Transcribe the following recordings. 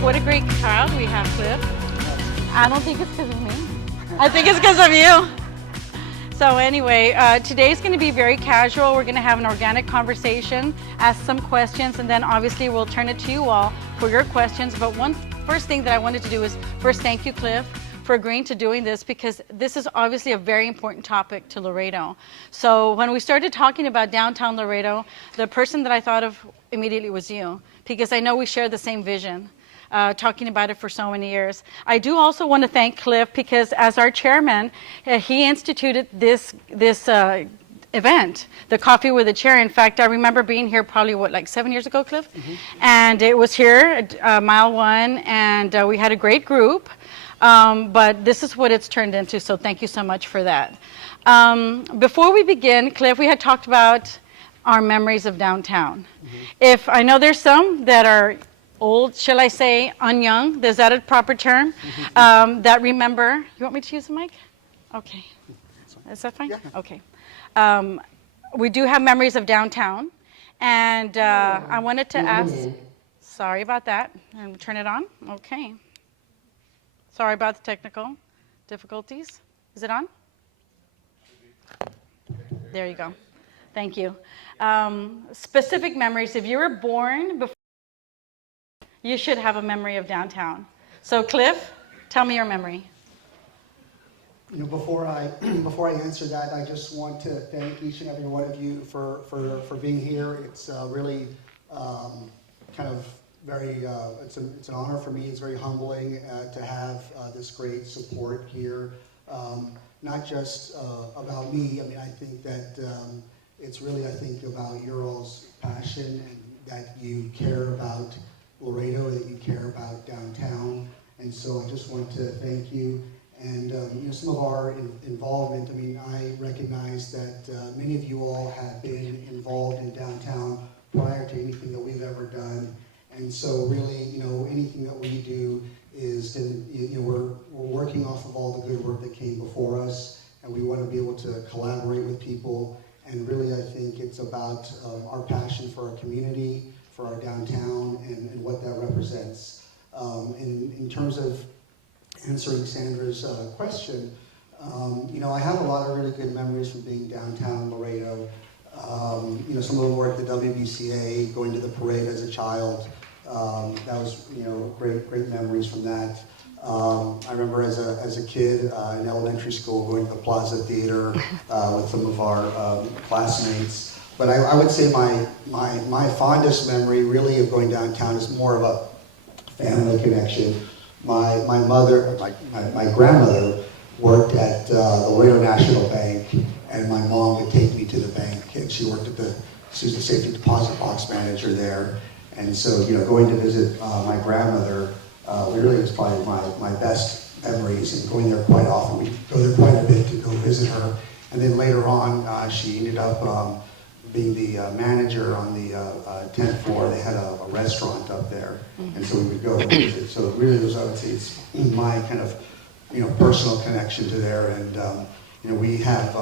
Cliffe, what a great crowd we have, Cliffe. I don't think it's because of me. I think it's because of you. So anyway, today's going to be very casual. We're going to have an organic conversation, ask some questions, and then obviously we'll turn it to you all for your questions. But first thing that I wanted to do is first thank you, Cliffe, for agreeing to doing this, because this is obviously a very important topic to Laredo. So when we started talking about downtown Laredo, the person that I thought of immediately was you, because I know we share the same vision. Talking about it for so many years. I do also want to thank Cliffe, because as our chairman, he instituted this event, the Coffee with a Chair. In fact, I remember being here probably, like 7 years ago, Cliffe? Mm-hmm. And it was here at Mile 1, and we had a great group. But this is what it's turned into, so thank you so much for that. Before we begin, Cliffe, we had talked about our memories of downtown. Mm-hmm. If I know there's some that are old, shall I say, unyoung, is that a proper term? That remember, you want me to use the mic? Okay. Is that fine? Yeah. Okay. We do have memories of downtown, and I wanted to ask, sorry about that, and turn it on? Okay. Sorry about the technical difficulties. Is it on? There you go. Thank you. Specific memories, if you were born before, you should have a memory of downtown. So Cliffe, tell me your memory. You know, before I answer that, I just want to thank each and every one of you for being here. It's really kind of very, it's an honor for me. It's very humbling to have this great support here. Not just about me. I mean, I think that it's really, I think, about your all's passion, and that you care about Laredo, that you care about downtown. And so I just want to thank you. And you know, some of our involvement, I mean, I recognize that many of you all have been involved in downtown prior to anything that we've ever done. And so really, you know, anything that we do is, you know, we're working off of all the good work that came before us, and we want to be able to collaborate with people. And really, I think it's about our passion for our community, for our downtown, and what that represents. In terms of answering Sandra's question, you know, I have a lot of really good memories from being downtown Laredo. You know, some of them were at the WBCA, going to the parade as a child. That was, you know, great memories from that. I remember as a kid in elementary school going to the Plaza Theater with some of our classmates. But I would say my fondest memory really of going downtown is more of a family connection. My grandmother worked at the Laredo National Bank, and my mom would take me to the bank, and she was the safety deposit box manager there. And so, you know, going to visit my grandmother really was probably my best memories, and going there quite often. We'd go there quite a bit to go visit her. And then later on, she ended up being the manager on the 10th floor. They had a restaurant up there, and so we would go and visit. So it really was, I would say, it's my kind of, you know, personal connection to there. And you know, we have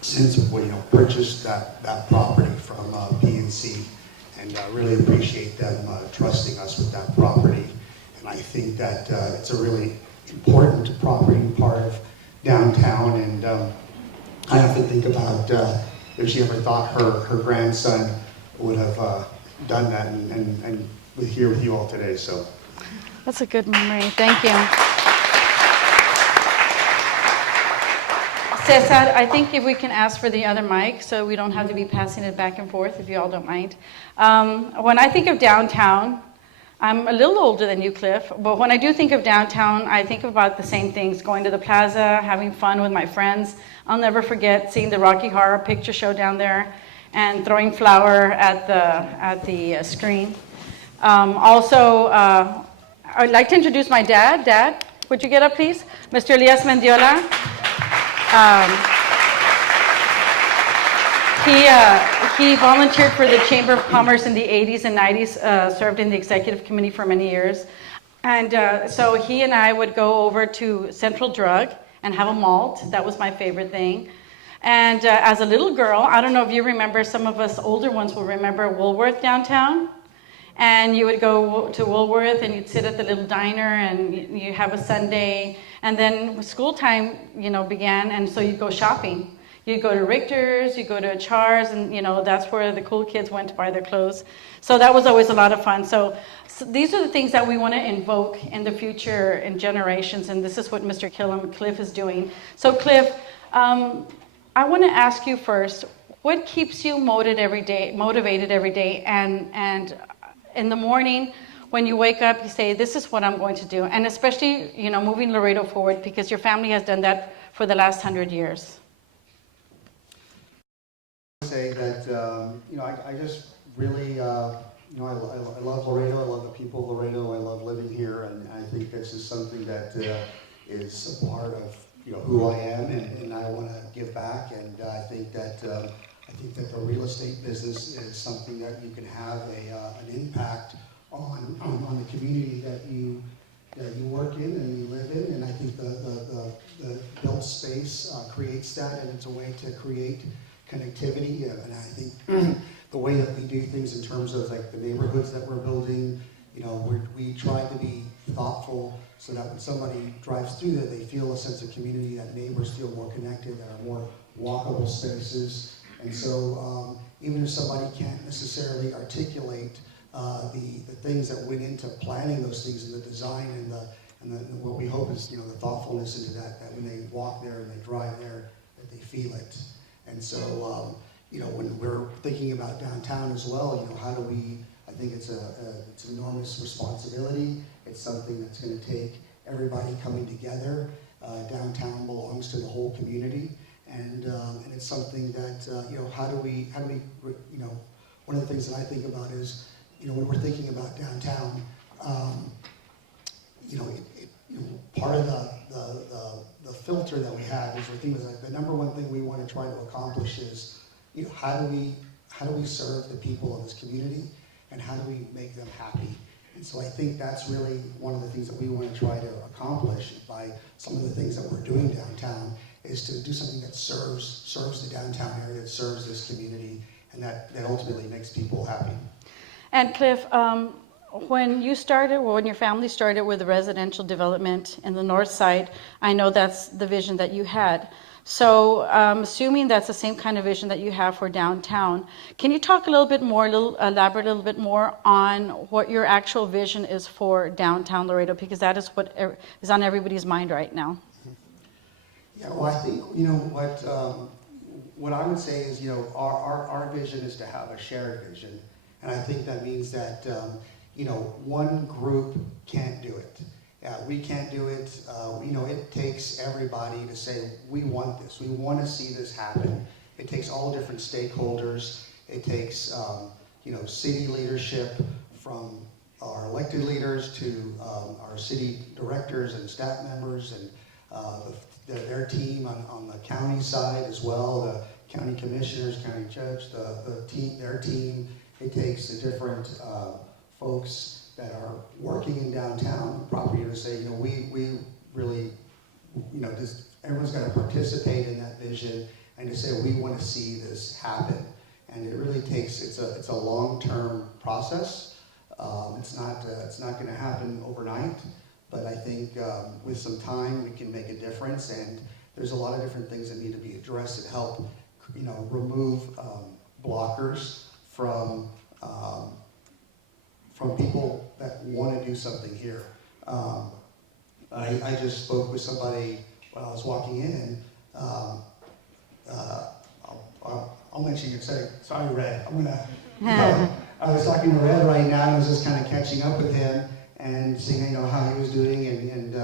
since, you know, purchased that property from PNC, and really appreciate them trusting us with that property. And I think that it's a really important property, part of downtown. And I often think about if she ever thought her grandson would have done that, and we're here with you all today. So that's a good memory. Thank you. Cesar, I think if we can ask for the other mic so we don't have to be passing it back and forth, if you all don't mind. When I think of downtown, I'm a little older than you, Cliffe, but when I do think of downtown, I think about the same things, going to the plaza, having fun with my friends. I'll never forget seeing the Rocky Horror Picture Show down there and throwing flour at the screen. Also, I'd like to introduce my dad. Dad, would you get up, please? Mr. Elias Mendiola. He volunteered for the Chamber of Commerce in the 80s and 90s, served in the executive committee for many years. And so he and I would go over to Central Drug and have a malt. That was my favorite thing. And as a little girl, I don't know if you remember, some of us older ones will remember Woolworth downtown. and you would go to Woolworth and you'd sit at the little diner and you have a sundae, and then school time, began, and so you'd go shopping. You'd go to Richter's, you'd go to Char's, and that's where the cool kids went to buy their clothes. So that was always a lot of fun. So these are the things that we want to invoke in the future in generations, and this is what Mr. Killam, Cliffe, is doing. So Cliffe, I want to ask you first, what keeps you motivated every day, and in the morning when you wake up, you say, this is what I'm going to do, and especially, moving Laredo forward, because your family has done that for the last 100 years. Say that, I just really, I love Laredo, I love the people of Laredo, I love living here, and I think this is something that is a part of, who I am, and I want to give back, and I think that the real estate business is something that you can have an impact on the community that you work in and you live in, and I think the built space creates that, and it's a way to create connectivity, and I think the way that we do things in terms of like the neighborhoods that we're building, we try to be thoughtful so that when somebody drives through there, they feel a sense of community, that neighbors feel more connected, that are more walkable spaces. And so even if somebody can't necessarily articulate the things that went into planning those things and the design and what we hope is the thoughtfulness into that when they walk there and they drive there, that they feel it. And so when we're thinking about downtown as well, how do we? I think it's an enormous responsibility. It's something that's going to take everybody coming together. Downtown belongs to the whole community, and it's something that how do we one of the things that I think about is when we're thinking about downtown, part of the filter that we have is like the number one thing we want to try to accomplish is how do we serve the people of this community, and how do we make them happy? And so I think that's really one of the things that we want to try to accomplish by some of the things that we're doing downtown, is to do something that serves the downtown area, that serves this community, and that ultimately makes people happy. And Cliffe, when your family started with the residential development in the north side, I know that's the vision that you had. So assuming that's the same kind of vision that you have for downtown, can you talk elaborate a little bit more on what your actual vision is for downtown Laredo, because that is what is on everybody's mind right now. Yeah, well, I think what I would say is our vision is to have a shared vision, and I think that means that one group can't do it. We can't do it. It takes everybody to say, we want this. We want to see this happen. It takes all different stakeholders. It takes, city leadership, from our elected leaders to our city directors and staff members, and their team on the county side as well, the county commissioners, county judge, their team. It takes the different folks that are working in downtown property to say, we really, everyone's got to participate in that vision, and to say we want to see this happen. And it really takes, it's a long-term process. It's not going to happen overnight, but I think with some time we can make a difference. And there's a lot of different things that need to be addressed that help, remove blockers from people that want to do something here. I just spoke with somebody when I was walking in, and I'll mention you. Sorry, Red. I was talking to Red right now, and I was just kind of catching up with him and seeing how he was doing, and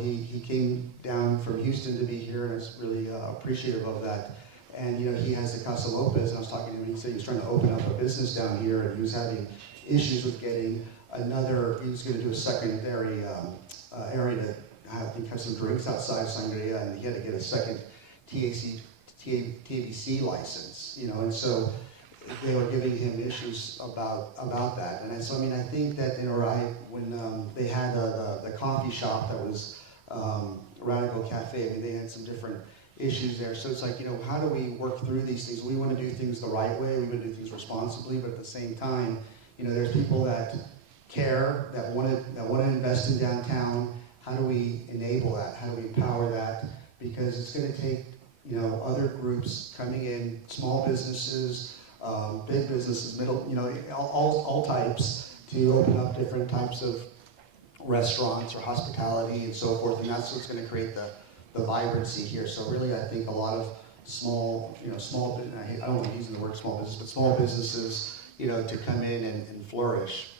he came down from Houston to be here, and I was really appreciative of that. And he has the Casa Lopez, and I was talking to him, and he said he was trying to open up a business down here, and he was having issues with getting he was going to do a secondary area to have some drinks outside Sangria, and he had to get a second TABC license, and so they were giving him issues about that. And so, I think that when they had the coffee shop that was Radical Cafe, they had some different issues there. So it's like, how do we work through these things? We want to do things the right way, we want to do things responsibly, but at the same time, there's people that care, that want to invest in downtown. How do we enable that? How do we empower that? Because it's going to take, other groups coming in, small businesses, big businesses, middle, all types, to open up different types of restaurants or hospitality and so forth, and that's what's going to create the vibrancy here. So really, I think a lot of small, I don't want to use the word small business, but small businesses, to come in and flourish.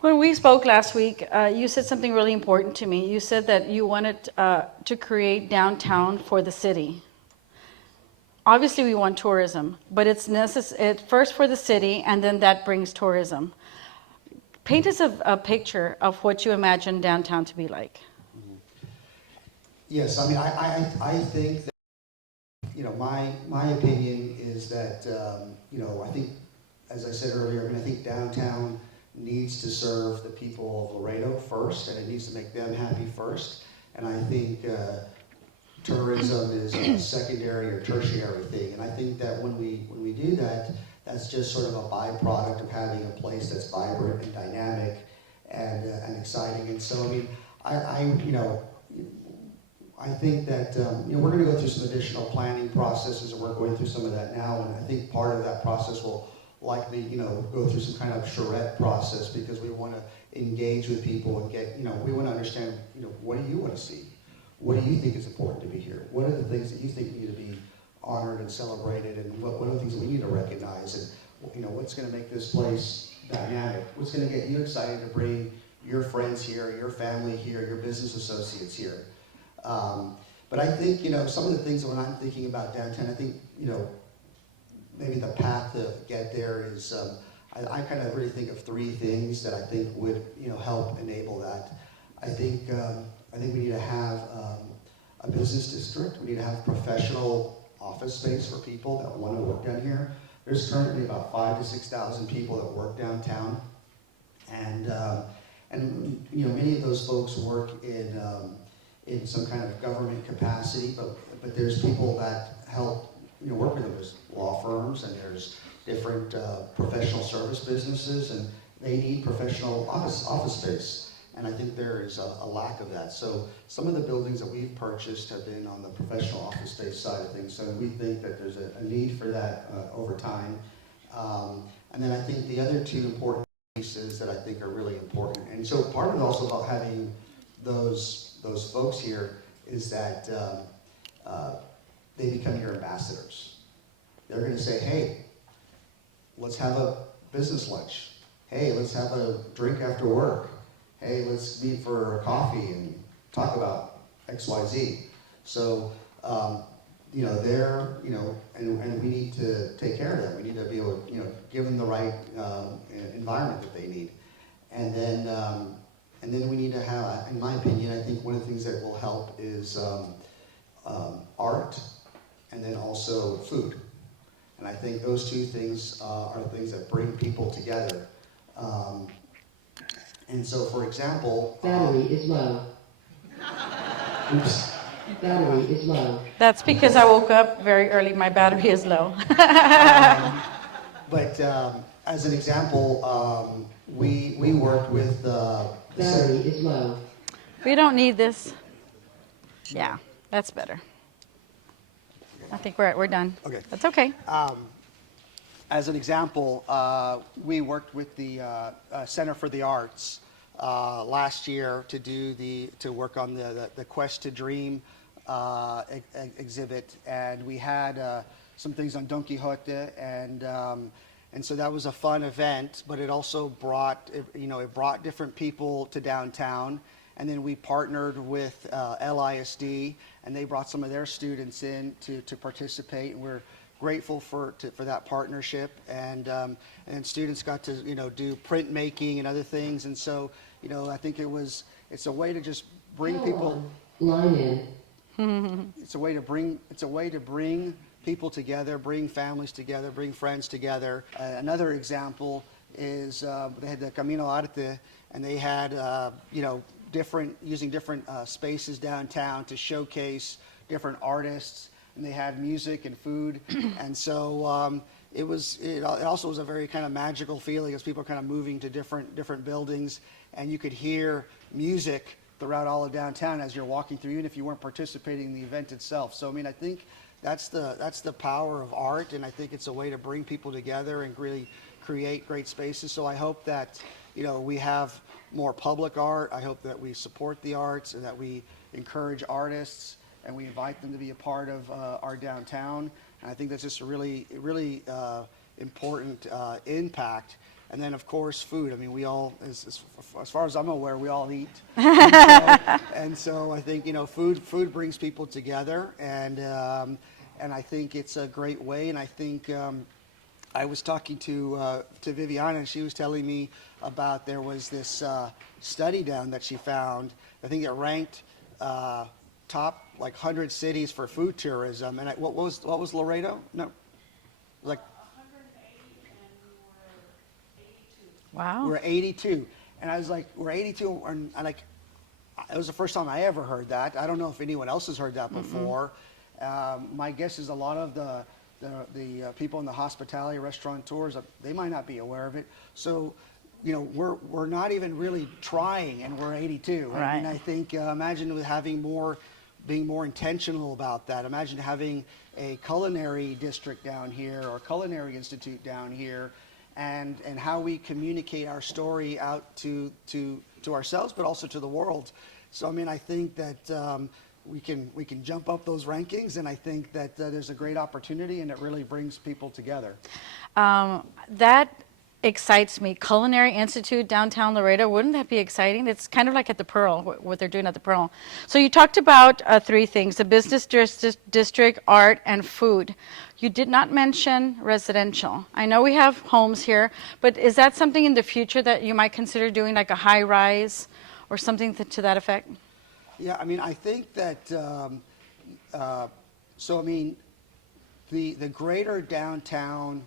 When we spoke last week, you said something really important to me. You said that you wanted to create downtown for the city. Obviously, we want tourism, but it's first for the city, and then that brings tourism. Paint us a picture of what you imagine downtown to be like. Yes, I mean, I think that, my opinion is that, I think, as I said earlier, I think downtown needs to serve the people of Laredo first, and it needs to make them happy first. And I think tourism is a secondary or tertiary thing. And I think that when we do that, that's just sort of a byproduct of having a place that's vibrant and dynamic and exciting. And so, I mean, I think that we're going to go through some additional planning processes, and we're going through some of that now. And I think part of that process will likely, go through some kind of charrette process, because we want to engage with people and get, we want to understand, what do you want to see? What do you think is important to be here? What are the things that you think need to be honored and celebrated, and what are the things that we need to recognize, and what's going to make this place dynamic? What's going to get you excited to bring your friends here, your family here, your business associates here? But I think, some of the things that when I'm thinking about downtown, I think, maybe the path to get there is, I kind of really think of three things that I think would, help enable that. I think we need to have a business district. We need to have professional office space for people that want to work down here. There's currently about 5,000 to 6,000 people that work downtown, and many of those folks work in some kind of government capacity, but there's people that help work with them. There's law firms, and there's different professional service businesses, and they need professional office space. And I think there is a lack of that. So some of the buildings that we've purchased have been on the professional office space side of things. So we think that there's a need for that over time. And then I think the other two important pieces that I think are really important. And so part of it also about having those folks here is that they become your ambassadors. They're going to say, hey, let's have a business lunch. Hey, let's have a drink after work. Hey, let's meet for coffee and talk about X, Y, Z. So, they're, and we need to take care of them. We need to be able to, give them the right environment that they need. And then we need to have, in my opinion, I think one of the things that will help is art, and then also food. And I think those two things are things that bring people together. And so, for example... Battery is low. Oops. Battery is low. That's because I woke up very early. My battery is low. But as an example, we worked with... Battery is low. We don't need this. Yeah, that's better. I think we're done. Okay. That's okay. As an example, we worked with the Center for the Arts last year to work on the Quest to Dream exhibit, and we had some things on Don Quixote, and so that was a fun event. But it also brought different people to downtown, and then we partnered with LISD, and they brought some of their students in to participate, and we're grateful for that partnership, and students got to do printmaking and other things, and so I think it's a way to just bring people. Line in. It's a way to bring people together, bring families together, bring friends together. Another example is they had the Camino Arte, and they had using different spaces downtown to showcase different artists. And they had music and food, and so it also was a very kind of magical feeling as people are kind of moving to different buildings, and you could hear music throughout all of downtown as you're walking through, even if you weren't participating in the event itself. So I mean, I think that's the power of art, and I think it's a way to bring people together and really create great spaces. So I hope that, you know, we have more public art. I hope that we support the arts and that we encourage artists and we invite them to be a part of our downtown. And I think that's just a really important impact. And then, of course, food. I mean, we all, as far as I'm aware, we all eat. And so I think, you know, food brings people together, and I think it's a great way. And I think I was talking to Viviana, and she was telling me about there was this study down that she found. I think it ranked top like 100 cities for food tourism. And what was Laredo? No, like. Wow. We're 82. And I was like, we're 82, and like, it was the first time I ever heard that. I don't know if anyone else has heard that before. My guess is a lot of the people in the hospitality, restaurateurs, they might not be aware of it. So, you know, we're not even really trying, and we're 82. Right. And I think, imagine with being more intentional about that. Imagine having a culinary district down here, or culinary institute down here, and how we communicate our story out to ourselves, but also to the world. So I mean, I think that we can jump up those rankings, and I think that there's a great opportunity, and it really brings people together. That excites me. Culinary Institute, Downtown Laredo, wouldn't that be exciting? It's kind of like at the Pearl, what they're doing at the Pearl. So you talked about three things: the business district, art, and food. You did not mention residential. I know we have homes here, but is that something in the future that you might consider doing, like a high rise or something to that effect? Yeah, I mean, I think that, so I mean, the greater downtown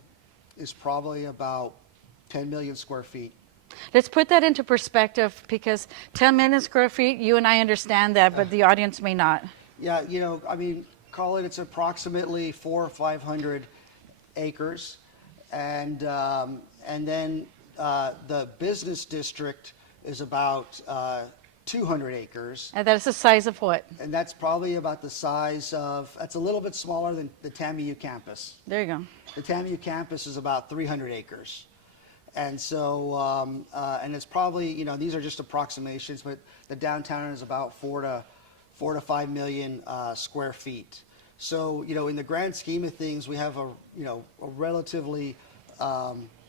is probably about 10 million square feet. Let's put that into perspective, because 10 million square feet, you and I understand that, but the audience may not. Yeah, you know, I mean, call it, it's approximately 400 or 500 acres. And then the business district is about 200 acres. And that's the size of what? And that's probably about the size of, that's a little bit smaller than the TAMU campus. There you go. The TAMU campus is about 300 acres. And so, and it's probably, you know, these are just approximations, but the downtown is about 4 to 5 million square feet. So, you know, in the grand scheme of things, we have a relatively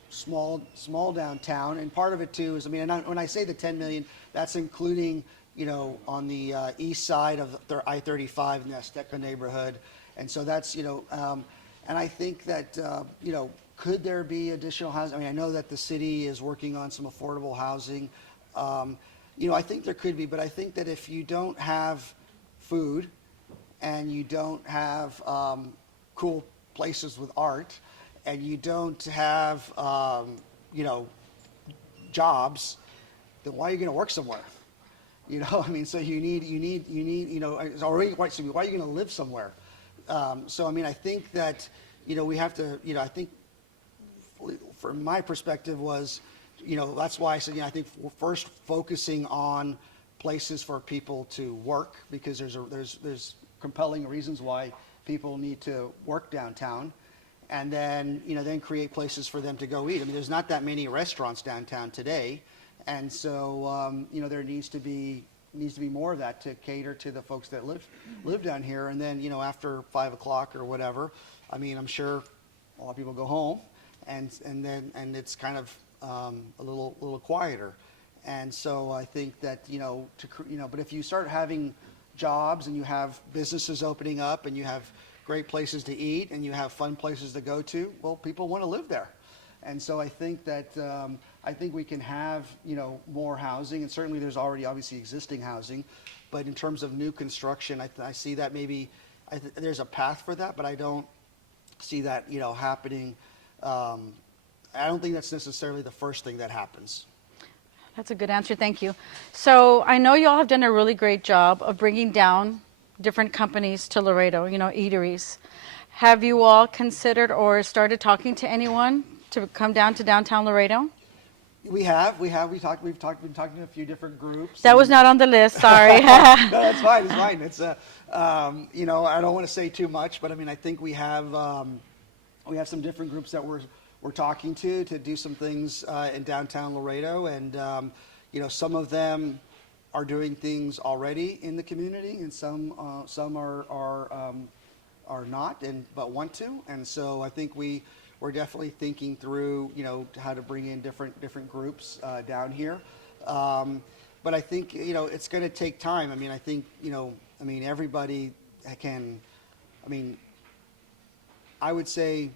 small downtown, and part of it too is, I mean, when I say the 10 million, that's including, you know, on the east side of the I-35 in the Azteca neighborhood, and so that's, you know, and I think that, you know, could there be additional housing? I mean, I know that the city is working on some affordable housing. You know, I think there could be, but I think that if you don't have food and you don't have cool places with art, and you don't have, you know, jobs, then why are you going to work somewhere? You know, I mean, so you need, you know, or why are you going to live somewhere? So, I mean, I think that, you know, we have to, you know, I think from my perspective was, you know, that's why I said, you know, I think first focusing on places for people to work, because there's compelling reasons why people need to work downtown, and then, you know, then create places for them to go eat. I mean, there's not that many restaurants downtown today, and so, you know, there needs to be more of that to cater to the folks that live down here. And then, you know, after 5 o'clock or whatever, I mean, I'm sure a lot of people go home, and it's kind of a little quieter. And so I think that, you know, but if you start having jobs and you have businesses opening up and you have great places to eat and you have fun places to go to, well, people want to live there. And so I think that I think we can have, you know, more housing, and certainly there's already obviously existing housing, but in terms of new construction, I see that maybe there's a path for that, but I don't see that, you know, happening. I don't think that's necessarily the first thing that happens. That's a good answer, thank you. So I know you all have done a really great job of bringing down different companies to Laredo, you know, eateries. Have you all considered or started talking to anyone to come down to downtown Laredo? We've been talking to a few different groups. That was not on the list, sorry. No, that's fine. It's fine. It's you know, I don't want to say too much, but I mean, I think we have some different groups that we're talking to do some things in downtown Laredo, and you know, some of them are doing things already in the community, and some are not, but want to. And so I think we're definitely thinking through, you know, how to bring in different groups down here. But I think, you know, it's going to take time. I mean, I think, you know, I mean, everybody can, I mean, I would say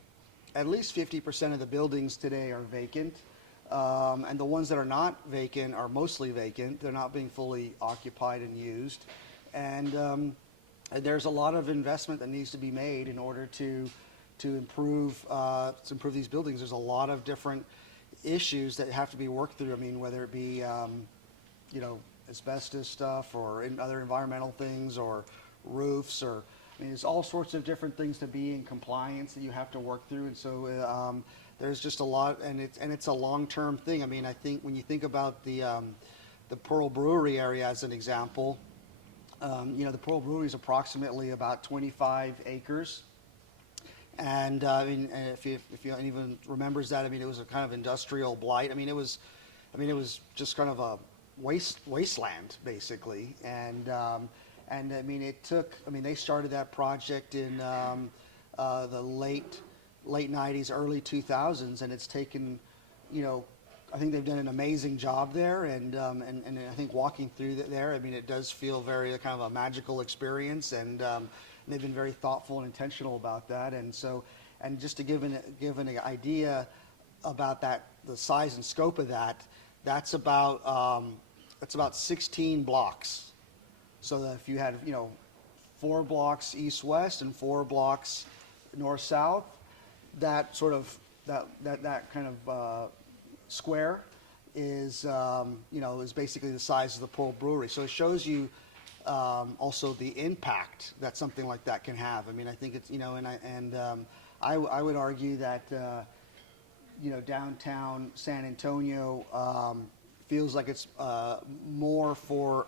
at least 50% of the buildings today are vacant. And the ones that are not vacant are mostly vacant. They're not being fully occupied and used. And there's a lot of investment that needs to be made in order to improve these buildings. There's a lot of different issues that have to be worked through. I mean, whether it be you know, asbestos stuff or other environmental things or roofs, or I mean, there's all sorts of different things to be in compliance that you have to work through. And so there's just a lot, and it's a long-term thing. I mean, I think when you think about the Pearl Brewery area as an example, you know, the Pearl Brewery is approximately about 25 acres. And I mean, if you anyone remembers that, I mean, it was a kind of industrial blight. I mean, it was just kind of a wasteland basically. And I mean, they started that project in the late 90s, early 2000s, and it's taken, you know, I think they've done an amazing job there, and I think walking through there, I mean, it does feel very kind of a magical experience, and they've been very thoughtful and intentional about that. And so, and just to give an idea about that, the size and scope of that, that's about 16 blocks. So that if you had, you know, 4 blocks east-west and 4 blocks north-south, that sort of that kind of square is you know, is basically the size of the Pearl Brewery. So it shows you also the impact that something like that can have. I mean, I think it's, you know, I would argue that you know, downtown San Antonio feels like it's more for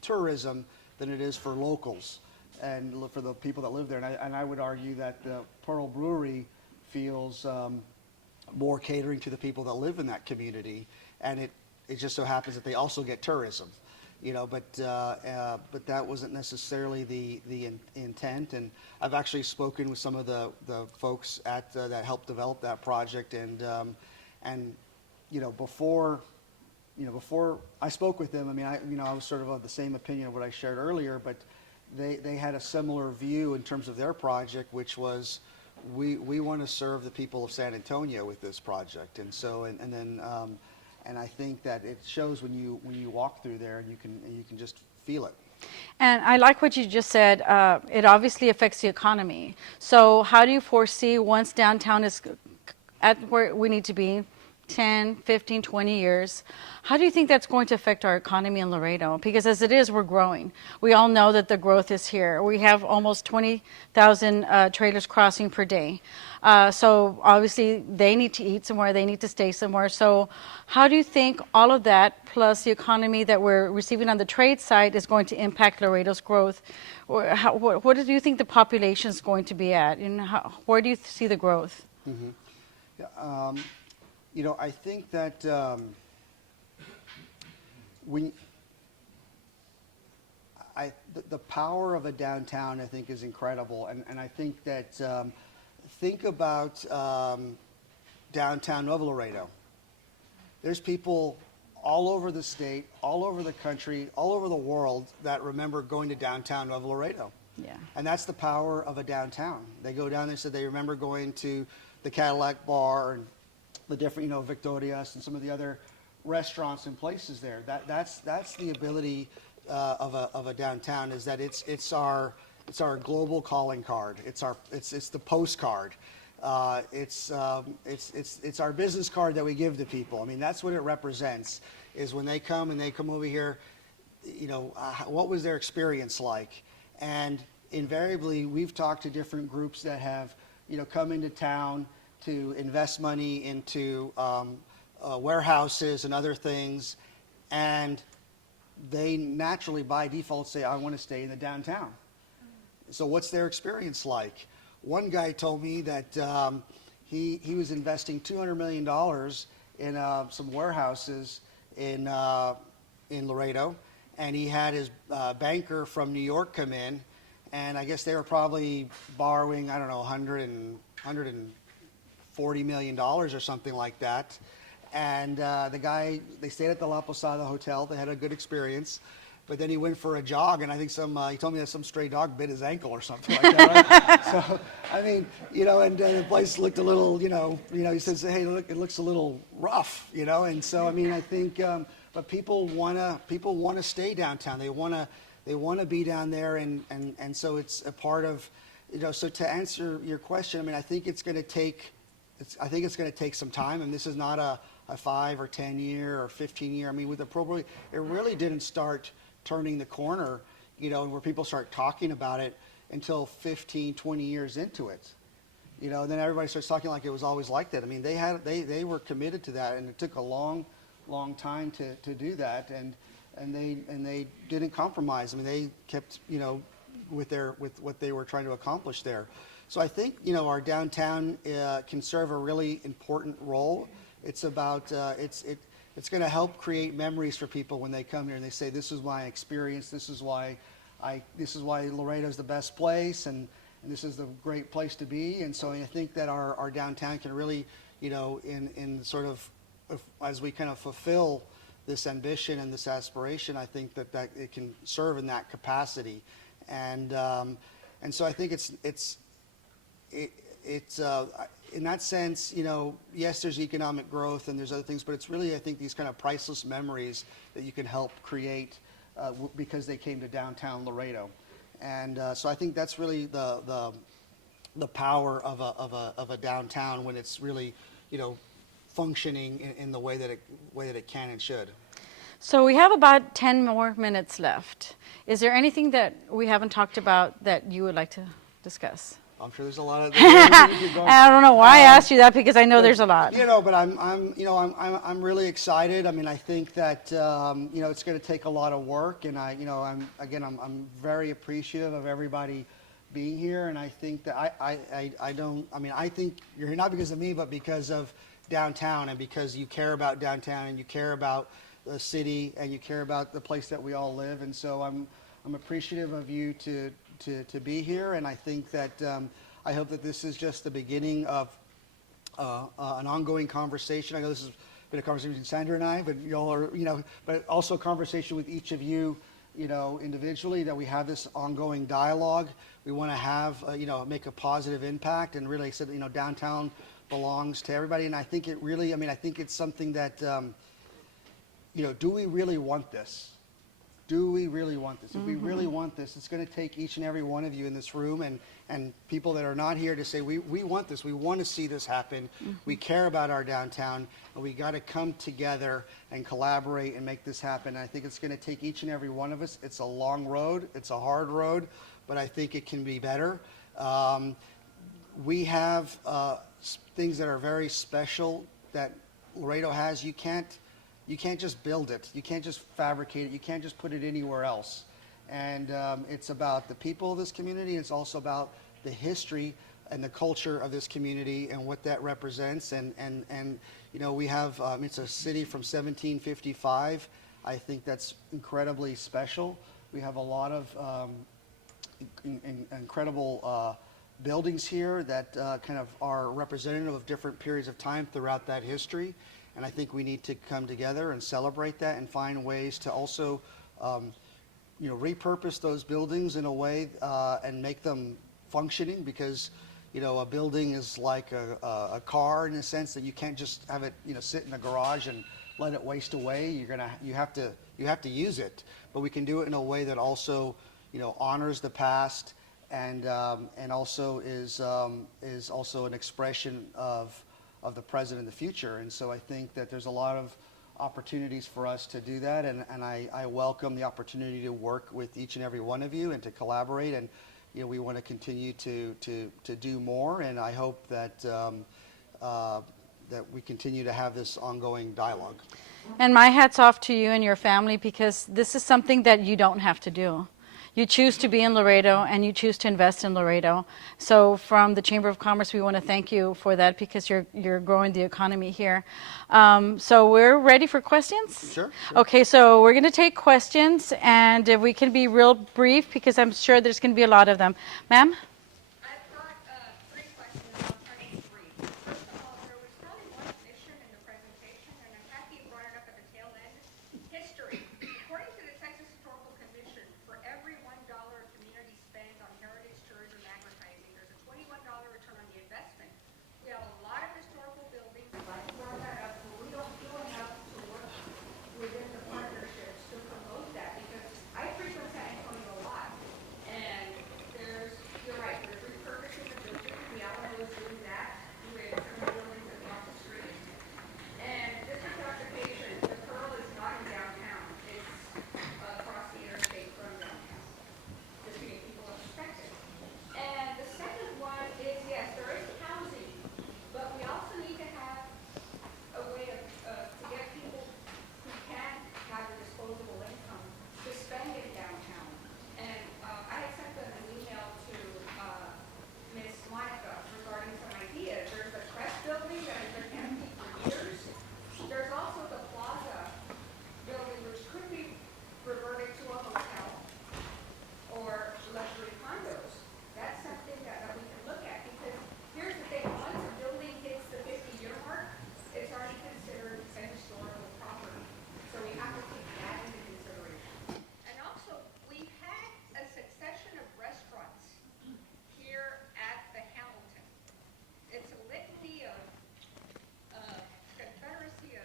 tourism than it is for locals and for the people that live there. And I would argue that the Pearl Brewery feels more catering to the people that live in that community, and it just so happens that they also get tourism, you know. But that wasn't necessarily the intent. And I've actually spoken with some of the folks at that helped develop that project, and you know, before I spoke with them, I mean, I was sort of the same opinion of what I shared earlier, but they had a similar view in terms of their project, which was, we want to serve the people of San Antonio with this project. And so, and then I think that it shows when you walk through there, and you can just feel it. And I like what you just said. It obviously affects the economy. So how do you foresee, once downtown is at where we need to be, 10, 15, 20 years, how do you think that's going to affect our economy in Laredo? Because as it is, we're growing. We all know that the growth is here. We have almost 20,000 trailers crossing per day. So obviously they need to eat somewhere, they need to stay somewhere. So how do you think all of that, plus the economy that we're receiving on the trade side, is going to impact Laredo's growth? Or what do you think the population is going to be at? And where do you see the growth? Mm-hmm. Yeah, you know, I think that the power of a downtown, I think, is incredible. And I think that, think about downtown Nuevo Laredo. There's people all over the state, all over the country, all over the world that remember going to downtown Nuevo Laredo. Yeah. And that's the power of a downtown. They go down there and said they remember going to the Cadillac Bar and the different, you know, Victorias and some of the other restaurants and places there. That's the ability of a downtown, is that it's our global calling card. It's the postcard. It's our business card that we give to people. I mean, that's what it represents, is when they come over here, you know, what was their experience like? And invariably we've talked to different groups that have, come into town to invest money into warehouses and other things, and they naturally by default say, I want to stay in the downtown. So what's their experience like? One guy told me that he was investing $200 million in some warehouses in Laredo, and he had his banker from New York come in, and I guess they were probably borrowing, I don't know, $140 million or something like that. And the guy, they stayed at the La Posada Hotel. They had a good experience. But then he went for a jog, and I think he told me that some stray dog bit his ankle or something like that. Right? So, I mean, and the place looked a little, he says, hey, look, it looks a little rough, And so, I mean, I think, but people wanna stay downtown. They wanna be down there, and so it's a part of, So to answer your question, I mean, I think it's going to take some time, and this is not a 5 or 10 year or 15 year. I mean, with the program, it really didn't start turning the corner, where people start talking about it until 15, 20 years into it. And then everybody starts talking like it was always like that. I mean, they were committed to that, and it took a long time to do that, and they didn't compromise. I mean, they kept, with what they were trying to accomplish there. So I think, our downtown can serve a really important role. It's about, it's going to help create memories for people when they come here and they say, this is my experience, this is why Laredo's the best place, and this is the great place to be. And so I think that our downtown can really, in sort of, as we kind of fulfill this ambition and this aspiration, I think that it can serve in that capacity. And so I think it's in that sense, yes, there's economic growth and there's other things, but it's really, I think, these kind of priceless memories that you can help create because they came to downtown Laredo. And so I think that's really the power of a downtown when it's really, functioning in the way that it can and should. So we have about 10 more minutes left. Is there anything that we haven't talked about that you would like to discuss? I'm sure there's a lot of. I don't know why I asked you that, because I know there's a lot. But I'm really excited. I mean, I think that it's going to take a lot of work, and I'm very appreciative of everybody being here, and I think that I think you're here not because of me, but because of downtown, and because you care about downtown, and you care about the city, and you care about the place that we all live, and so I'm appreciative of you to be here, and I think that I hope that this is just the beginning of an ongoing conversation. I know this has been a conversation between Sandra and I, but y'all are, but also a conversation with each of you, individually, that we have this ongoing dialogue. We want to have, make a positive impact, and really said, downtown belongs to everybody, and I think it really, I think it's something that, do we really want this? Do we really want this? If we really want this, it's going to take each and every one of you in this room and people that are not here to say, we want this. We want to see this happen. We care about our downtown, and we got to come together and collaborate and make this happen. And I think it's going to take each and every one of us. It's a long road. It's a hard road, but I think it can be better. We have things that are very special that Laredo has. You can't just build it. You can't just fabricate it. You can't just put it anywhere else. And it's about the people of this community. It's also about the history and the culture of this community and what that represents. And we have, it's a city from 1755. I think that's incredibly special. We have a lot of incredible buildings here that kind of are representative of different periods of time throughout that history. And I think we need to come together and celebrate that and find ways to also, repurpose those buildings in a way and make them functioning, because, a building is like a car in a sense that you can't just have it, sit in a garage and let it waste away. You have to use it, but we can do it in a way that also, honors the past and also is also an expression of the present and the future. And so I think that there's a lot of opportunities for us to do that, and I welcome the opportunity to work with each and every one of you and to collaborate. And we want to continue to do more, and I hope that that we continue to have this ongoing dialogue. And my hat's off to you and your family, because this is something that you don't have to do. You choose to be in Laredo and you choose to invest in Laredo. So from the Chamber of Commerce, we want to thank you for that, because you're growing the economy here. So we're ready for questions? Sure. Okay, so we're going to take questions, and if we can be real brief, because I'm sure there's going to be a lot of them. Ma'am? I've got three questions. I'll try to be brief. First of all, there was probably one omission in the presentation, and I'm happy you brought it up at the tail end. History. According to the Texas Historical Commission, for every $1 a community spends on heritage, tourism, advertising, there's a $21 return on the investment. We have a lot of historical buildings. I'd like to bring that up, but we don't do enough to work within the partnerships to promote that, because I frequent San Antonio a lot, and you're right, there's refurbishing the building. The Alamo is doing that with some of the buildings across the street. And just a clarification, the Pearl is not in downtown. It's across the interstate from downtown. Just to get people perspective. And the second one is, yes, there is housing, but we also need to have a way to get people who can have a disposable income to spend in downtown. And I had sent an email to Miss Monica regarding some ideas. There's the Crest building that has been empty for years. There's also the Plaza building, which could be reverted to a hotel or luxury condos. That's something that we can look at, because here's the thing, once a building hits the 50-year mark, it's already considered a historical property. So we have to take that into consideration. And also, we've had a succession of restaurants here at the Hamilton. It's a litany of confederacy of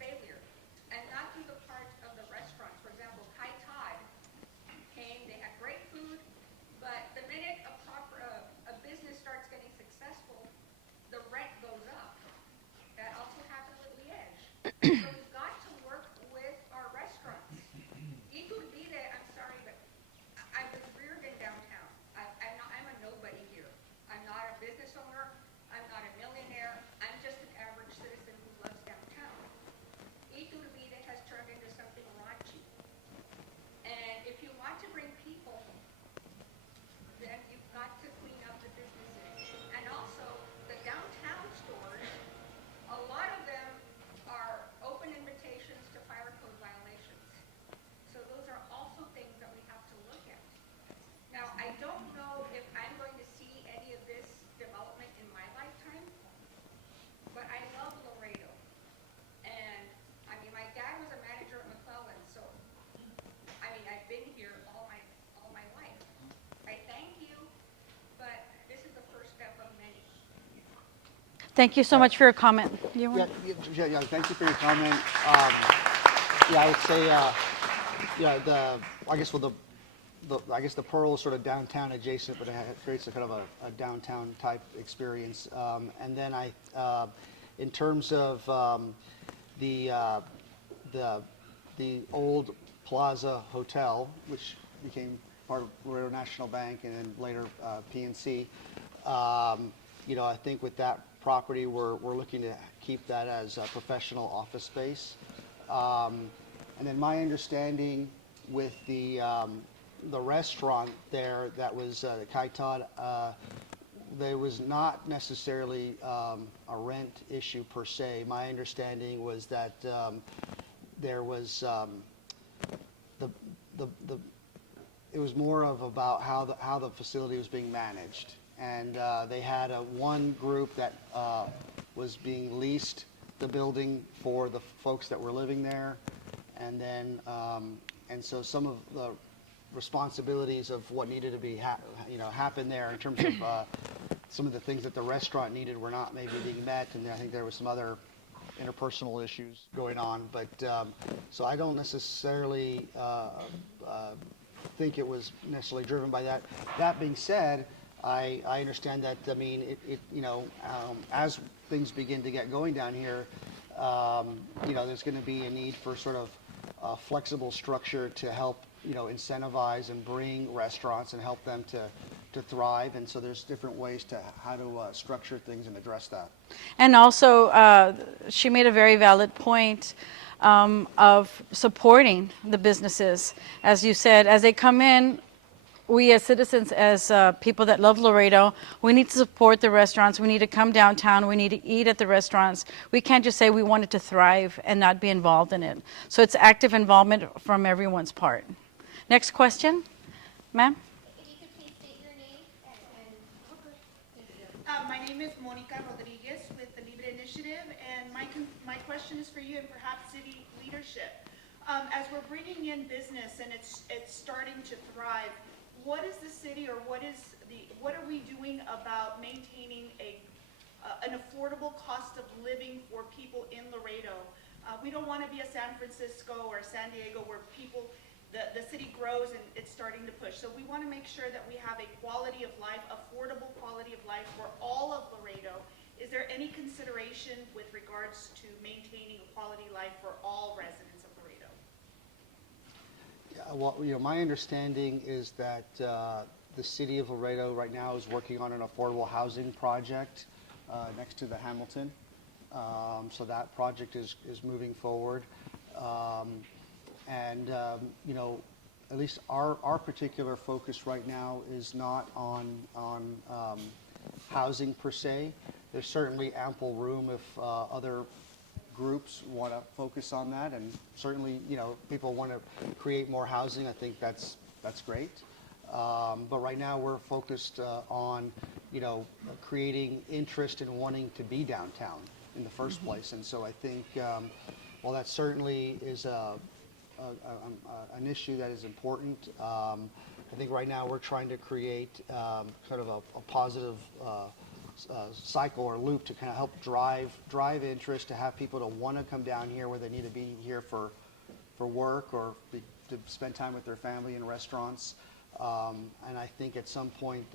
failure, and not through the part of the restaurants. For example, Kai Todd came, they had great food, but the minute a business starts getting successful, the rent goes up. That also happened with Liège. So we've got to work with our restaurants. Iturbide, I'm sorry, but I was reared in downtown. I'm a nobody here. I'm not a business owner. I'm not a millionaire. I'm just an average citizen who loves downtown. Iturbide has turned into something raunchy. And if you want to bring people, then you've got to clean up the businesses. And also, the downtown stores, a lot of them are open invitations to fire code violations. So those are also things that we have to look at. Now, I don't know if I'm going to see any of this development in my lifetime, but I love Laredo. And, I mean, my dad was a manager at McClellan, so, I mean, I've been here all my life. I thank you, but this is the first step of many. Thank you so much for your comment. You want- Yeah, thank you for your comment. I would say, I guess the Pearl is sort of downtown adjacent, but it creates a kind of a downtown type experience. And then in terms of the old Plaza Hotel, which became part of Laredo National Bank and then later PNC, I think with that property, we're looking to keep that as a professional office space. And then my understanding with the restaurant there that was Kai Todd, there was not necessarily a rent issue per se. My understanding was that there was it was more of about how the facility was being managed, and they had one group that was being leased the building for the folks that were living there, and then and so some of the responsibilities of what needed to be happen there in terms of some of the things that the restaurant needed were not maybe being met, and I think there was some other interpersonal issues going on. But so I don't necessarily think it was necessarily driven by that. That being said, I understand that, I mean, as things begin to get going down here, there's going to be a need for sort of a flexible structure to help incentivize and bring restaurants and help them to thrive. And so there's different ways to how to structure things and address that. And also, she made a very valid point of supporting the businesses. As you said, as they come in, we as citizens, as people that love Laredo, we need to support the restaurants. We need to come downtown. We need to eat at the restaurants. We can't just say we want it to thrive and not be involved in it. So it's active involvement from everyone's part. Next question, ma'am. If you could please state your name and My name is Monica Rodriguez with the Libre Initiative, and my question is for you and perhaps city leadership. As we're bringing in business and it's starting to thrive, what is the city, or what are we doing about maintaining an affordable cost of living for people in Laredo? We don't want to be a San Francisco or San Diego where the city grows and it's starting to push. So we want to make sure that we have a quality of life, affordable quality of life for all of Laredo. Is there any consideration with regards to maintaining a quality life for all residents of Laredo? Yeah, well, my understanding is that the city of Laredo right now is working on an affordable housing project next to the Hamilton. So that project is moving forward. At least our particular focus right now is not on housing per se. There's certainly ample room if other groups want to focus on that, and certainly, people want to create more housing. I think that's great. But right now we're focused on, creating interest in wanting to be downtown in the first place. And so I think, while that certainly is an issue that is important, I think right now we're trying to create sort of a positive cycle or loop to kind of help drive interest, to have people to want to come down here where they need to be here for work or to spend time with their family in restaurants. And I think at some point,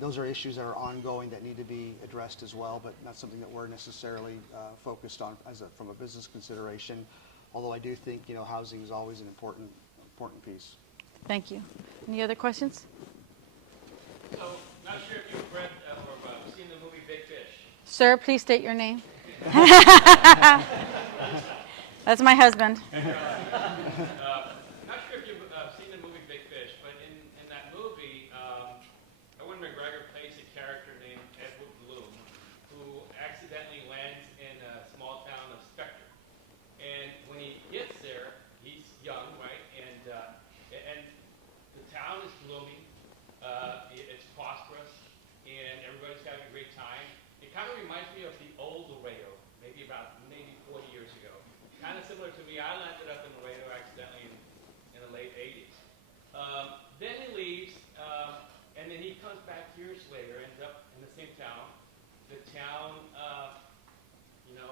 those are issues that are ongoing that need to be addressed as well, but not something that we're necessarily focused on from a business consideration. Although I do think, housing is always an important piece. Thank you. Any other questions? So, not sure if you've read or seen the movie Big Fish. Sir, please state your name. That's my husband. Not sure if you've seen the movie Big Fish, but in that movie, Ewan McGregor plays a character named Edward Bloom, who accidentally lands in a small town of Spectre. And when he gets there, he's young, right? And the town is blooming. It's prosperous, and everybody's having a great time. It kind of reminds me of the old Laredo, maybe 40 years ago. Kind of similar to me. I landed up in Laredo accidentally in the late 80s. Then he leaves, and then he comes back years later, ends up in the same town. The town,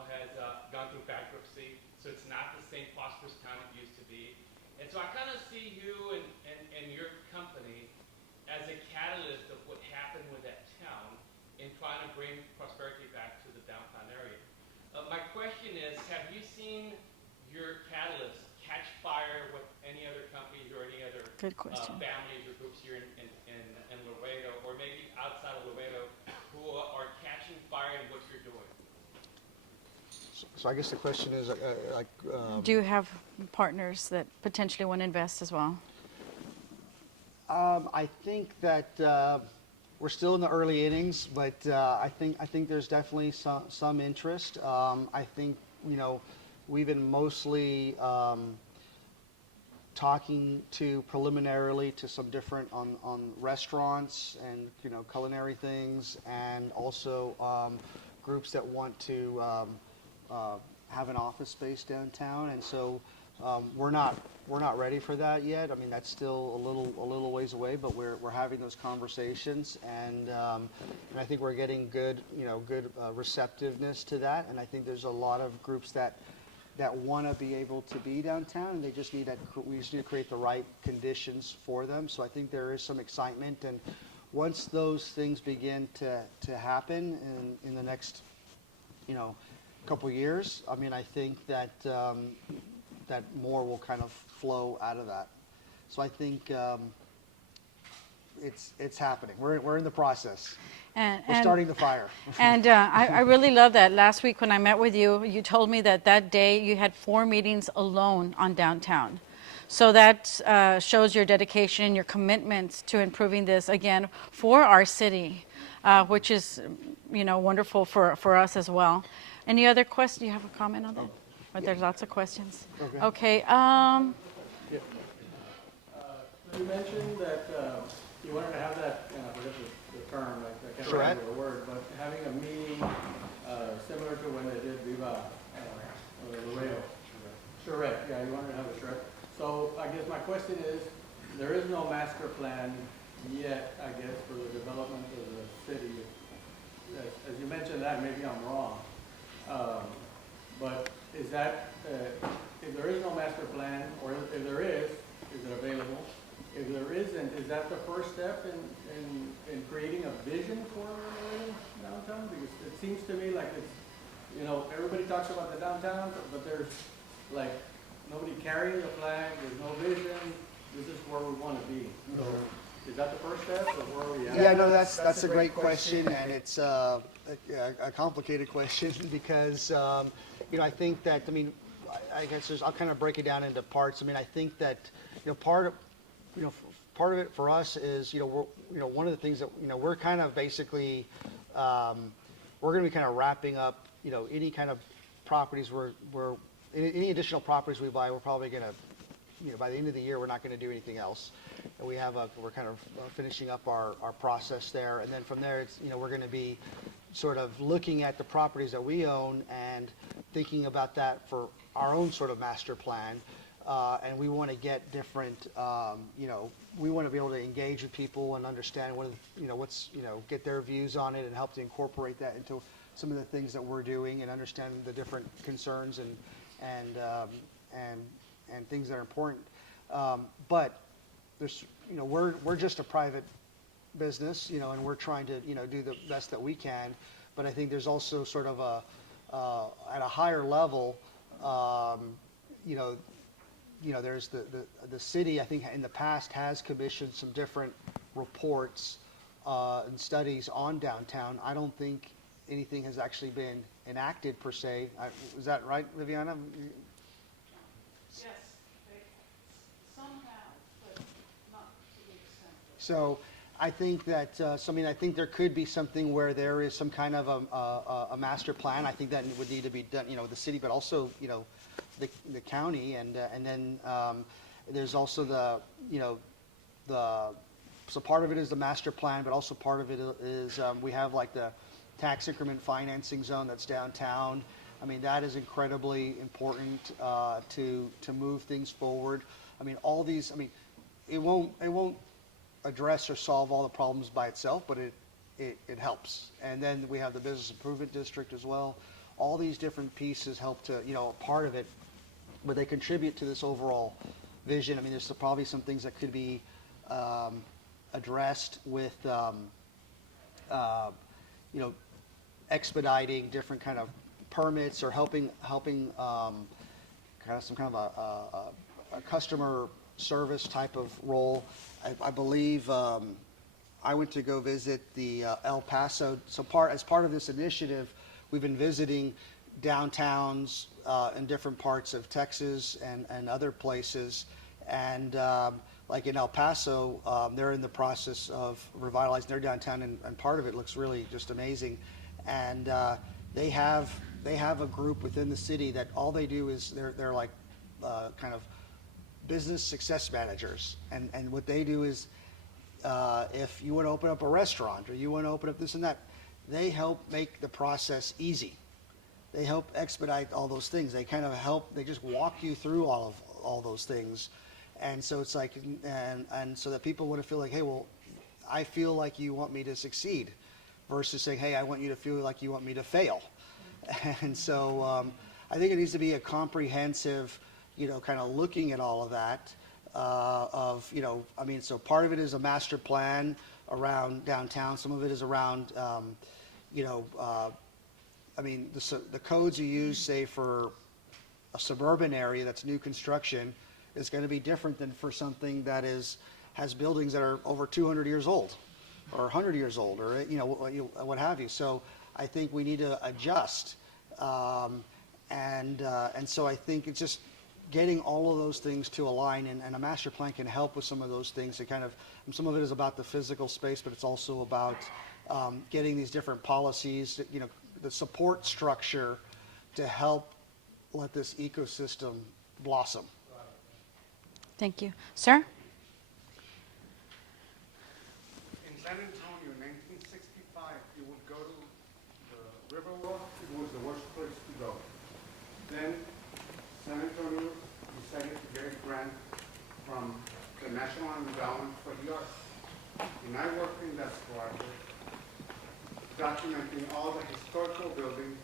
has gone through bankruptcy, so it's not the same prosperous town it used to be. And so I kind of see you and your company as a catalyst of what happened with that town in trying to bring prosperity back to the downtown area. My question is, have you seen your catalyst catch fire with any other companies or any other families or groups here in Laredo, or maybe outside of Laredo, who are catching fire in what you're doing? So I guess the question is, Do you have partners that potentially want to invest as well? I think that we're still in the early innings, but I think there's definitely some interest. I think we've been mostly talking preliminarily to some different on restaurants and culinary things, and also groups that want to have an office space downtown. And so we're not ready for that yet. That's still a little ways away, but we're having those conversations, and I think we're getting good receptiveness to that. And I think there's a lot of groups that want to be able to be downtown, and we just need to create the right conditions for them. So I think there is some excitement, and once those things begin to happen in the next couple years, I think that that more will kind of flow out of that. So I think it's happening. We're in the process. We're starting the fire. And I really love that. Last week when I met with you, you told me that that day you had 4 meetings alone on downtown. So that shows your dedication, your commitment to improving this again for our city, which is, wonderful for us as well. Any other questions? Do you have a comment on that? Or there's lots of questions. Okay. You mentioned that you wanted to have that, I forget the term, I can't Charrette? remember the word, but having a meeting similar to when they did Viva Laredo. Charrette, yeah, you wanted to have a charrette. So I guess my question is, there is no master plan yet, I guess, for the development of the city. As you mentioned that, maybe I'm wrong. But is that, if there is no master plan, or if there is it available? If there isn't, is that the first step in creating a vision for downtown? Because it seems to me like it's, everybody talks about the downtown, but there's like nobody carrying the flag, there's no vision, this is where we want to be. So is that the first step, or where are we at? Yeah, no, that's a great question, and it's a complicated question because, I think that, I guess I'll kind of break it down into parts. I think that, part of it for us is, one of the things that, we're kind of basically, we're going to be kind of wrapping up, any kind of properties any additional properties we buy, we're probably going to, by the end of the year, we're not going to do anything else. And we're kind of finishing up our process there. And then from there, it's, we're going to be sort of looking at the properties that we own and thinking about that for our own sort of master plan. And we want to get different, we want to be able to engage with people and understand get their views on it and help to incorporate that into some of the things that we're doing and understand the different concerns and things that are important. But there's, we're just a private business, and we're trying to, do the best that we can. But I think there's also sort of at a higher level, there's the city, I think in the past has commissioned some different reports and studies on downtown. I don't think anything has actually been enacted per se. Is that right, Viviana? Yes, some have, but not to the extent. So I think that, I think there could be something where there is some kind of a master plan. I think that would need to be done, the city, but also, the county, and then there's also so part of it is the master plan, but also part of it is we have like the tax increment financing zone that's downtown. That is incredibly important to move things forward. All these, it won't address or solve all the problems by itself, but it helps. And then we have the business improvement district as well. All these different pieces help to, part of it, but they contribute to this overall vision. There's probably some things that could be addressed with, expediting different kind of permits or helping kind of some kind of a customer service type of role. I believe I went to go visit the El Paso. So as part of this initiative, we've been visiting downtowns in different parts of Texas and other places. And like in El Paso, they're in the process of revitalizing their downtown, and part of it looks really just amazing. And they have a group within the city that all they do is they're like kind of business success managers. And what they do is if you want to open up a restaurant or you want to open up this and that, they help make the process easy. They help expedite all those things. They kind of help, they just walk you through all those things. And so it's like, and so that people want to feel like, hey, well, I feel like you want me to succeed, versus saying, hey, I want you to feel like you want me to fail. And so I think it needs to be a comprehensive, kind of looking at all of that so part of it is a master plan around downtown. Some of it is around, the codes you use, say, for a suburban area that's new construction is going to be different than for something that has buildings that are over 200 years old or 100 years old, or what have you. So I think we need to adjust, and so I think it's just getting all of those things to align, and a master plan can help with some of those things. To kind of, some of it is about the physical space, but it's also about getting these different policies, the support structure to help let this ecosystem blossom. Thank you. Sir? In San Antonio, in 1965, you would go to the Riverwalk. It was the worst place to go. Then San Antonio decided to get a grant from the National Endowment for the Arts. And I worked in that project, documenting all the historical buildings,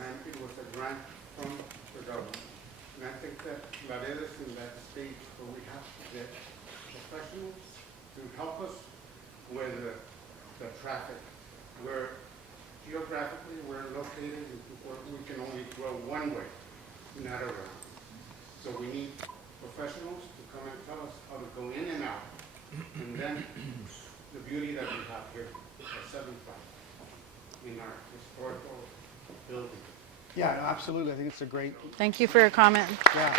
and it was a grant from the government. And I think that Laredo is in that stage where we have to get professionals to help us with the traffic. Where geographically we're located where we can only go one way, not around. So we need professionals to come and tell us how to go in and out. And then the beauty that we have here at 7 in our historical building. Yeah, no, absolutely. I think it's a great. Thank you for your comment. Yeah.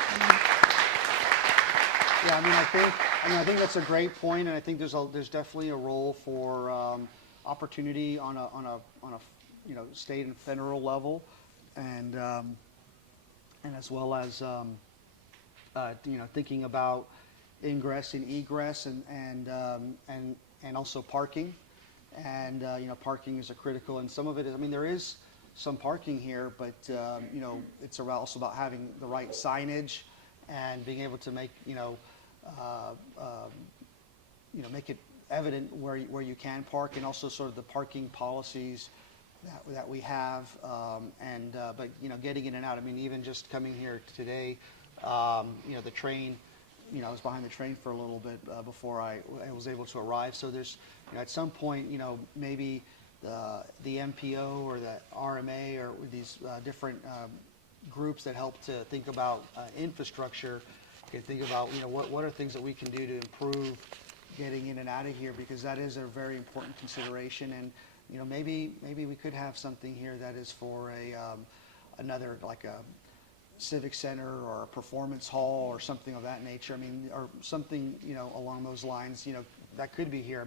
Yeah, I think that's a great point, and I think there's definitely a role for opportunity on a state and federal level, and as well as thinking about ingress and egress and also parking, and parking is a critical, and some of it is, there is some parking here, but it's also about having the right signage and being able to make make it evident where you can park, and also sort of the parking policies that we have, but getting in and out. Even just coming here today, the train. I was behind the train for a little bit before I was able to arrive. So there's, at some point, maybe the MPO or the RMA or these different groups that help to think about infrastructure can think about, what are things that we can do to improve getting in and out of here, because that is a very important consideration. And maybe we could have something here that is for another, like a civic center or a performance hall or something of that nature. Or something along those lines. That could be here.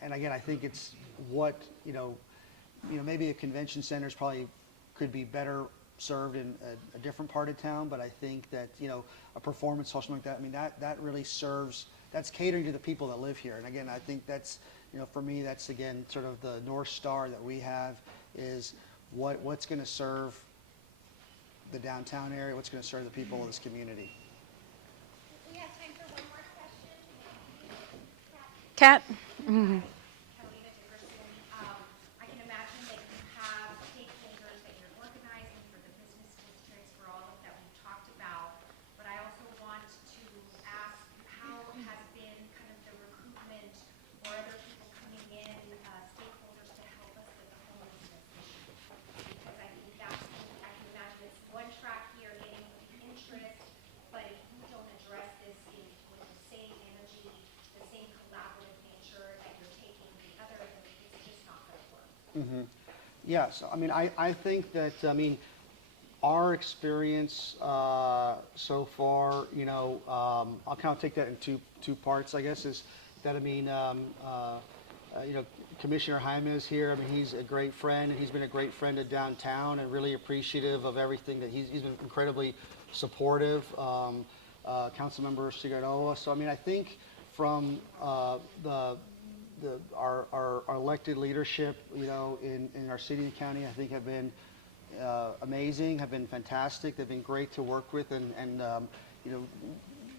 And again, I think it's what maybe a convention center is probably could be better served in a different part of town. But I think that a performance hall, something like that. That really serves. That's catering to the people that live here. And again, I think that's for me, that's again sort of the North Star that we have is what's going to serve the downtown area, what's going to serve the people of this community. We have time for one more question. Kat? Carolina Dickerson. I can imagine that you have stakeholders that you're organizing for the business districts, for all that we've talked about. But I also want to ask how has been kind of the recruitment or other people coming in, stakeholders to help us with the homelessness issue? Because I think I can imagine it's one track here getting the interest, but if you don't address this with the same energy, the same collaborative nature that you're taking the other, then it's just not going to work. Mm-hmm. Yes, I think that our experience so far, I'll kind of take that in two parts, I guess, is that Commissioner Jaime is here. He's a great friend, and he's been a great friend of downtown, and really appreciative of everything that he's been incredibly supportive. Councilmember Figueroa. So I think from our elected leadership, in our city and county, I think have been amazing, have been fantastic. They've been great to work with, and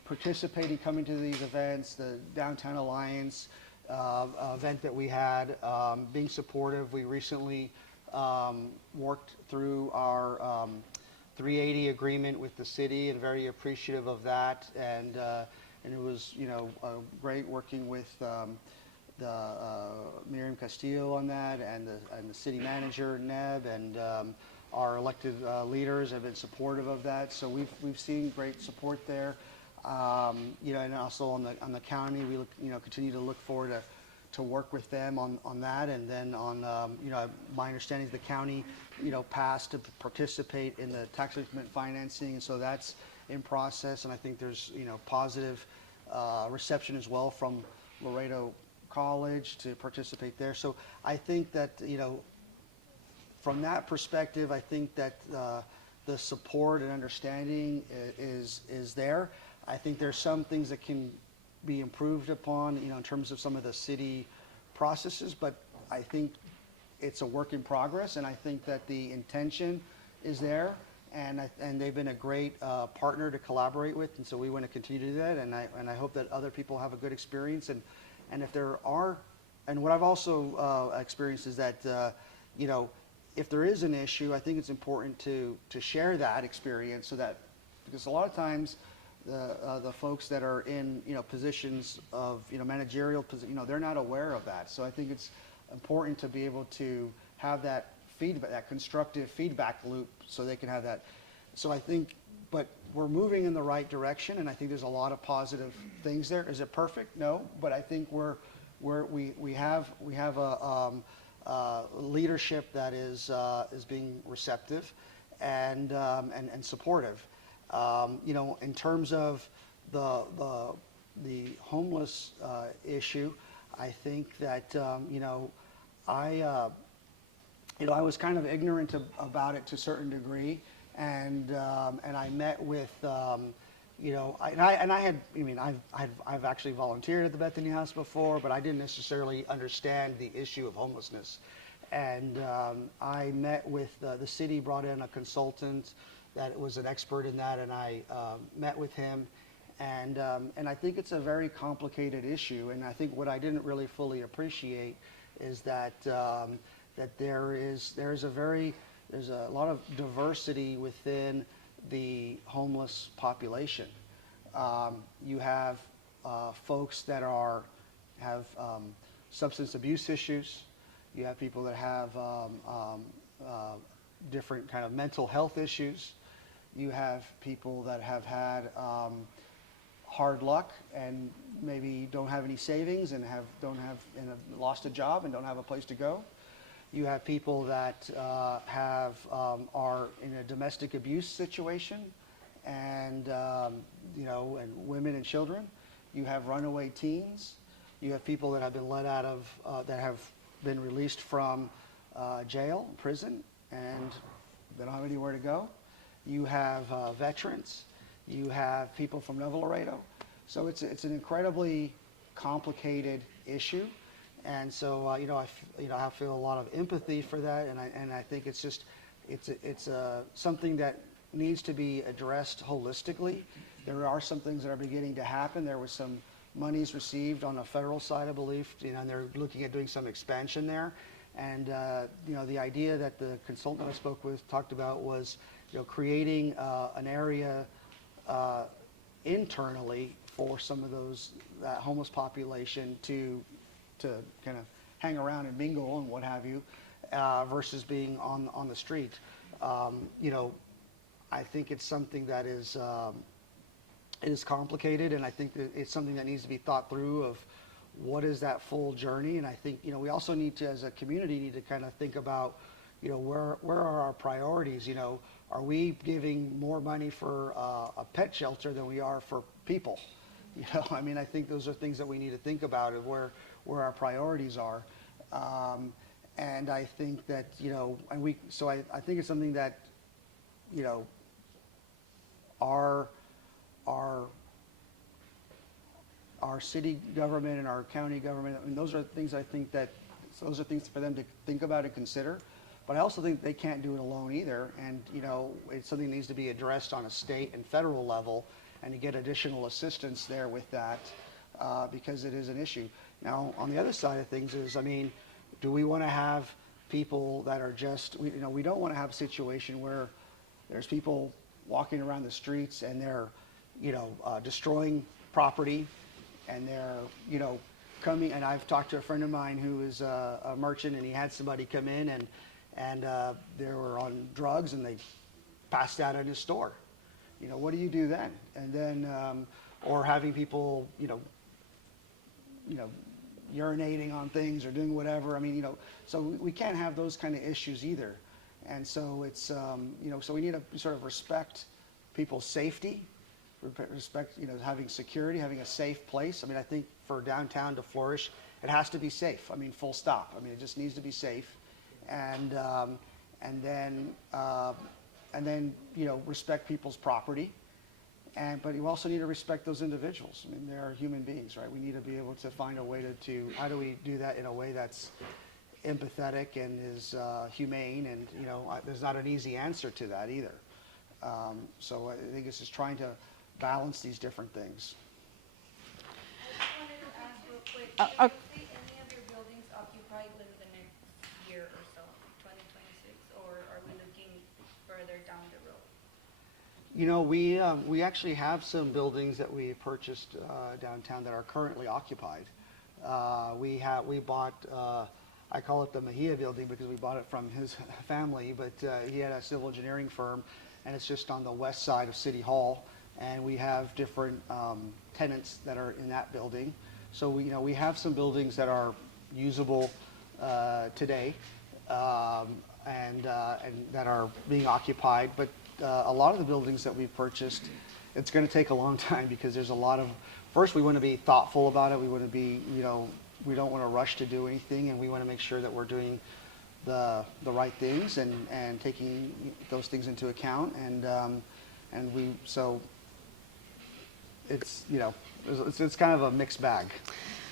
participating, coming to these events, the Downtown Alliance event that we had, being supportive. We recently worked through our 380 agreement with the city, and very appreciative of that. And it was great working with Miriam Castillo on that, and the city manager Neb, and our elected leaders have been supportive of that. So we've seen great support there. And also on the county, we continue to look forward to work with them on that. And then on, my understanding is the county, passed to participate in the tax increment financing. And so that's in process. And I think there's, positive reception as well from Laredo College to participate there. So I think that, from that perspective, I think that the support and understanding is there. I think there's some things that can be improved upon, in terms of some of the city processes, but I think it's a work in progress, and I think that the intention is there, and they've been a great partner to collaborate with, and so we want to continue to do that, and I hope that other people have a good experience, and if there are, and what I've also experienced is that, if there is an issue, I think it's important to share that experience, so that, because a lot of times the folks that are in positions of managerial position, they're not aware of that. So I think it's important to be able to have that feedback, that constructive feedback loop, so they can have that. So I think, but we're moving in the right direction, and I think there's a lot of positive things there. Is it perfect? No, but I think we have a leadership that is being receptive and supportive. In terms of the homeless issue, I think that I was kind of ignorant about it to a certain degree, and I met with I've actually volunteered at the Bethany House before, but I didn't necessarily understand the issue of homelessness, and I met with the city, brought in a consultant that was an expert in that, and I met with him, and I think it's a very complicated issue, and I think what I didn't really fully appreciate is that there's a lot of diversity within the homeless population. You have folks that have substance abuse issues. You have people that have different kind of mental health issues. You have people that have had hard luck and maybe don't have any savings and have lost a job and don't have a place to go. You have people that are in a domestic abuse situation, and and women and children. You have runaway teens. You have people that have been let out of that have been released from jail, prison, and they don't have anywhere to go. You have veterans. You have people from Nuevo Laredo. So it's an incredibly complicated issue, and so I feel a lot of empathy for that, and I think it's something that needs to be addressed holistically. There are some things that are beginning to happen. There was some monies received on the federal side, I believe, and they're looking at doing some expansion there. And the idea that the consultant I spoke with talked about was creating an area internally for some of that homeless population to kind of hang around and mingle and what have you, versus being on the street. I think it's something that is complicated, and I think that it's something that needs to be thought through of what is that full journey. And I think we also need to, as a community, kind of think about where are our priorities. Are we giving more money for a pet shelter than we are for people? I think those are things that we need to think about, of where our priorities are. And I think that I think it's something that our city government and our county government, those are things those are things for them to think about and consider. But I also think they can't do it alone either, and it's something that needs to be addressed on a state and federal level, and to get additional assistance there with that, because it is an issue. Now, on the other side of things is, do we want to have people that are we don't want to have a situation where there's people walking around the streets and they're, destroying property, and they're, coming, and I've talked to a friend of mine who is a merchant, and he had somebody come in and they were on drugs and they passed out in his store. What do you do then? And then, or having people, urinating on things or doing whatever. I mean, so we can't have those kind of issues either. And so it's, so we need to sort of respect people's safety, respect, having security, having a safe place. I mean, I think for downtown to flourish, it has to be safe. I mean, full stop. I mean, it just needs to be safe. And then, respect people's property. But you also need to respect those individuals. I mean, they're human beings, right? We need to be able to find a way to how do we do that in a way that's empathetic and is humane, and there's not an easy answer to that either. So I think it's just trying to balance these different things. I just wanted to ask real quick, will any of your buildings occupied within the next year or so, 2026, or are we looking further down the road? We actually have some buildings that we purchased downtown that are currently occupied. We bought, I call it the Mejia building because we bought it from his family, but he had a civil engineering firm, and it's just on the west side of City Hall, and we have different tenants that are in that building. So we have some buildings that are usable today, and that are being occupied, but a lot of the buildings that we've purchased, it's going to take a long time because there's a lot of, first we want to be thoughtful about it. We want to be, we don't want to rush to do anything, and we want to make sure that we're doing the right things and taking those things into account. So it's, it's kind of a mixed bag.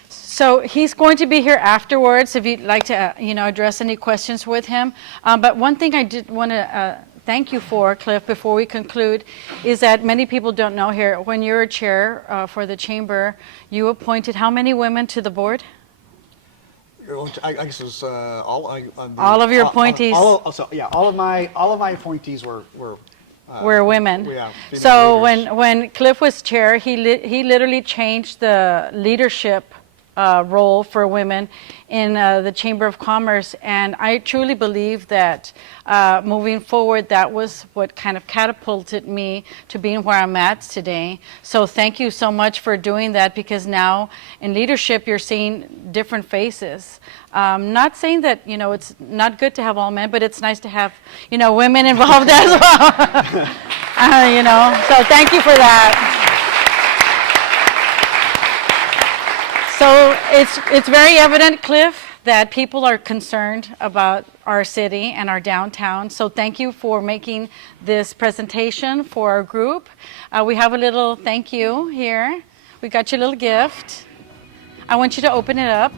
So he's going to be here afterwards if you'd like to, address any questions with him. But one thing I did want to thank you for, Cliff, before we conclude, is that many people don't know here, when you're a chair for the chamber, you appointed how many women to the board? I guess it was all of your appointees. All of my appointees were women. Yeah, so leaders. when Cliff was chair, he literally changed the leadership role for women in the Chamber of Commerce, and I truly believe that moving forward, that was what kind of catapulted me to being where I'm at today. So thank you so much for doing that, because now in leadership you're seeing different faces. Not saying that it's not good to have all men, but it's nice to have women involved as well. So thank you for that. So it's very evident, Cliff, that people are concerned about our city and our downtown. So thank you for making this presentation for our group. We have a little thank you here. We got you a little gift. I want you to open it up,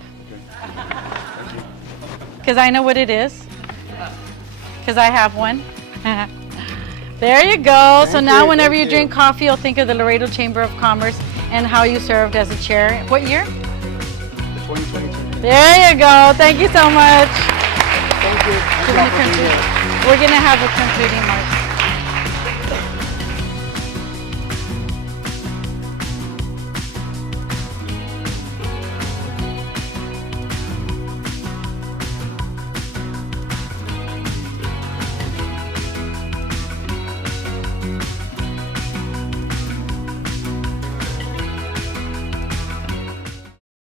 because I know what it is, because I have one. There you go. So now whenever you drink coffee, you'll think of the Laredo Chamber of Commerce and how you served as a chair. What year? 2022. There you go. Thank you so much. Thank you. We're going to have a concluding remarks.